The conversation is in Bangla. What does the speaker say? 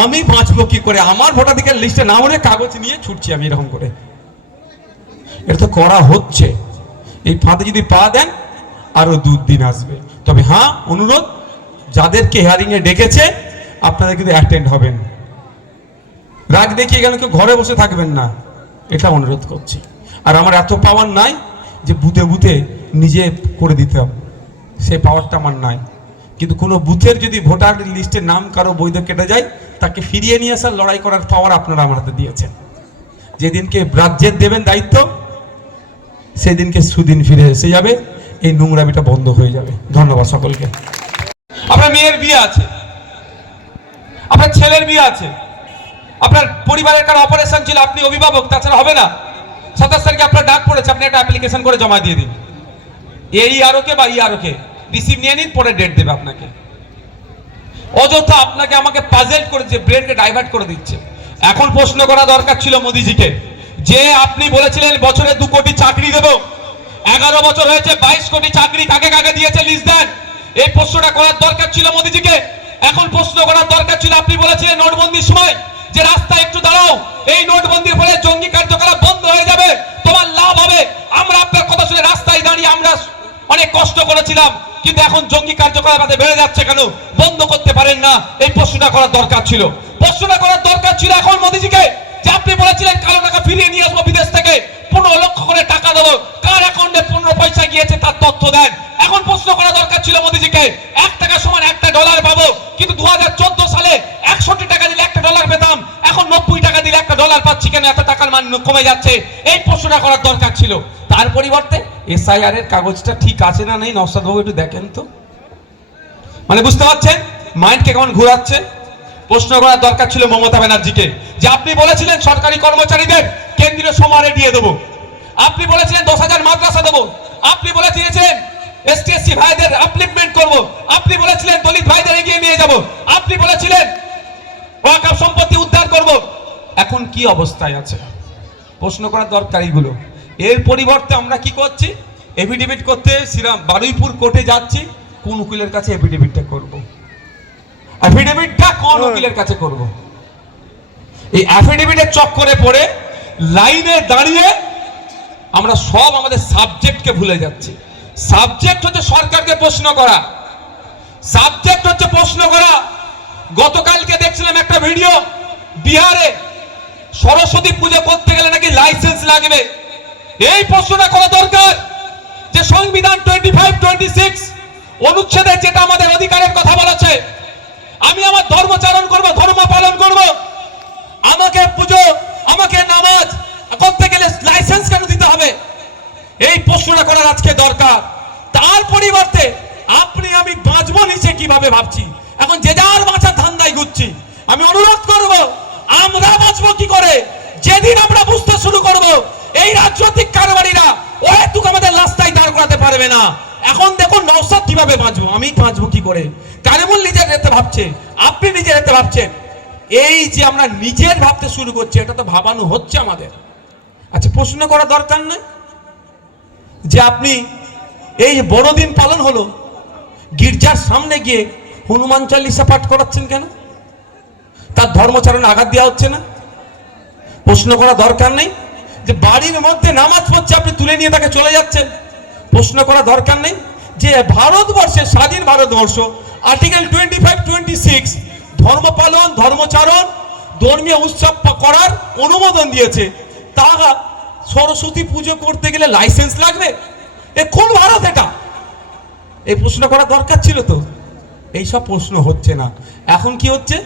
আমি বাঁচবো কি করে? আমার ভোটাধিকার লিস্টে নাম হলে কাগজ নিয়ে ছুটছি আমি এরকম করে। এটা তো করা হচ্ছে। এই ফাঁদে যদি পা দেন আরো দুদিন আসবে। তবে হ্যাঁ, অনুরোধ, যাদেরকে হিয়ারিং এ ডেকেছে আপনারা কিন্তু অ্যাটেন্ড হবেন। রাগ দেখিয়ে গেলে কেউ ঘরে বসে থাকবেন না, এটা অনুরোধ করছি। আর আমার এত পাওয়ার নাই যে বুথে বুথে নিজে করে দিতাম, সেই পাওয়ারটা আমার নাই। কিন্তু কোনো বুথের যদি ভোটার লিস্টের নাম কারো বৈধ কেটে যায়, তাকে ফিরিয়ে নিয়ে আসার লড়াই করার পাওয়ার আপনারা আমার হাতে দিয়েছেন। যেদিনকে রাজ্যের দেবেন দায়িত্ব, সেদিনকে সুদিন ফিরে এসে যাবে, এই নোংরামিটা বন্ধ হয়ে যাবে। ধন্যবাদ সকলকে। আপনার মেয়ের বিয়ে আছে, আপনার ছেলের বিয়ে আছে, আপনার পরিবারের কারো অপারেশন ছিল, আপনি অভিভাবক, তাছাড়া হবে না। 27 তারিখে আপনার ডাক পড়েছে, আপনি একটা অ্যাপ্লিকেশন করে জমা দিয়ে দিন। এই আরোকে বা আরোকে রিসিভ নিয়ে নিন, পরে ডেট দেবে আপনাকে। অযথা আপনাকে আমাকে পাজেল করেছে, ব্রেনকে ডাইভার্ট করে দিচ্ছে। এখন প্রশ্ন করা দরকার ছিল মোদিজিকে, যে আপনি বলেছিলেন বছরে 2 কোটি চাকরি দেব, 11 বছর হয়েছে, 22 কোটি চাকরি কাকে কাকে দিয়েছে লিস্ট দেন। এই প্রশ্নটা করার দরকার ছিল মোদিজিকে। এখন প্রশ্ন করার দরকার ছিল, আপনি বলেছিলেন নোটবন্দির সময় যে রাস্তায় একটু দাঁড়াও, এই নোটবন্দির ফলে জঙ্গি কার্যকলাপ বন্ধ হয়ে যাবে, তোমার লাভ হবে। আমরা আপনার কথা শুনে রাস্তায় দাঁড়িয়ে আমরা অনেক কষ্ট করেছিলাম, কিন্তু এখন জঙ্গি কার্যকলাপ বেড়ে যাচ্ছে কেন, বন্ধ করতে পারেন না? এই প্রশ্নটা করার দরকার ছিল। প্রশ্নটা করার দরকার ছিল এখন মোদিজিকে, যে আপনি বলেছিলেন কালো টাকা ফিরিয়ে নিয়ে আসবো বিদেশ থেকে, 15 লক্ষ করে টাকা দেবো, কার অ্যাকাউন্টে 15 পয়সা গিয়েছে তার তথ্য দেন। এখন প্রশ্ন করা দরকার ছিল মোদিজিকে, 1 টাকা সমান 1টা ডলার পাবো, কিন্তু 2014 সালে 61 টাকা দিলে 1টা ডলার পেতাম, এখন 90 টাকা দিলে 1টা ডলার পাচ্ছি কেন, এত টাকার মান কমে যাচ্ছে? এই প্রশ্নটা করার দরকার ছিল। তার পরিবর্তে এসআইআর এর কাগজটা ঠিক আছে না নেই, নওশাদ বাবু একটু দেখেন তো। মানে বুঝতে পারছেন মাইন্ডকে কেমন ঘোরাচ্ছে? প্রশ্ন করার দরকার ছিল মমতা ব্যানার্জিকে, যে আপনি বলেছিলেন সরকারি কর্মচারীদের কেন্দ্রীয় সমানে দিয়ে দেবো, আপনি বলেছিলেন 10,000 মাদ্রাসা দেবো, আপনি বলেছিলেন এসটি/এসসি ভাইদের আপলিফমেন্ট করব, আপনি বলেছিলেন দলিত ভাইদের এগিয়ে নিয়ে যাব, আপনি বলেছিলেন ওয়াকফ সম্পত্তি উদ্ধার করব। এখন কি অবস্থায় আছে? প্রশ্ন করার দরকার এইগুলো। এর পরিবর্তে আমরা কি করছি? এফিডেভিট করতে বারুইপুর কোর্টে যাচ্ছি। কোন উকিলের কাছে এফিডেভিটটা করব? এফিডেভিটটা কোন উকিলের কাছে করব? এই এফিডেভিটের চক্করে পড়ে লাইনে দাঁড়িয়ে আমরা সব আমাদের সাবজেক্টকে ভুলে যাচ্ছি। সাবজেক্ট হচ্ছে সরকারকে প্রশ্ন করা, সাবজেক্ট হচ্ছে প্রশ্ন করা। গতকালকে দেখছিলাম একটা ভিডিও, বিহারে সরস্বতী পুজো করতে গেলে নাকি লাইসেন্স লাগবে। এই প্রশ্নটা করা দরকার যে সংবিধান 25-26 অনুচ্ছেদে যেটা আমাদের অধিকারের কথা বলেছে, আমি আমার ধর্মচারণ করব, ধর্ম পালন করব, আমাকে পুজো, আমাকে নামাজ করতে গেলে লাইসেন্স কেন দিতে হবে? এই প্রশ্নটা করার আজকে দরকার। তার পরিবর্তে আপনি আমি বাঁচবো নিচে কিভাবে ভাবছি। এখন যে যার বাঁচার ধান্দায় ঘুরছি। আমি অনুরোধ করব, আমরা বাঁচবো কি করে যেদিন আমরা বুঝতে শুরু করব এই রাজনৈতিক কারবারিরা ওইটুকু আমাদের রাস্তায় দাঁড় করাতে পারবে না। এখন দেখুন নওশাদ কিভাবে বাঁচবো, আমি বাঁচবো কি করে? কারিমুল নিজের যেতে ভাবছে, আপনি নিজের যেতে ভাবছেন। এই যে আমরা নিজের ভাবতে শুরু করছি, এটা তো ভাবানো হচ্ছে আমাদের। আচ্ছা, প্রশ্ন করা দরকার নেই যে আপনি এই বড়দিন পালন হলো, গির্জার সামনে গিয়ে হনুমান চালিসা পাঠ করাচ্ছেন কেন? তার ধর্মচারণে আঘাত দেওয়া হচ্ছে না? প্রশ্ন করা দরকার নেই যে বাড়ির মধ্যে নামাজ পড়ছে, আপনি তুলে নিয়ে তাকে চলে যাচ্ছেন? প্রশ্ন করা দরকার নেই যে ভারতবর্ষে, স্বাধীন ভারতবর্ষ, আর্টিকেল 25-26 ধর্ম পালন, ধর্মচারণ, ধর্মীয় উৎসব করার অনুমোদন দিয়েছে, তা সরস্বতী পুজো করতে গেলে লাইসেন্স লাগবে? এ কোন ভারত এটা? এই প্রশ্ন করা দরকার ছিল তো। এইসব প্রশ্ন হচ্ছে না। এখন কি হচ্ছে?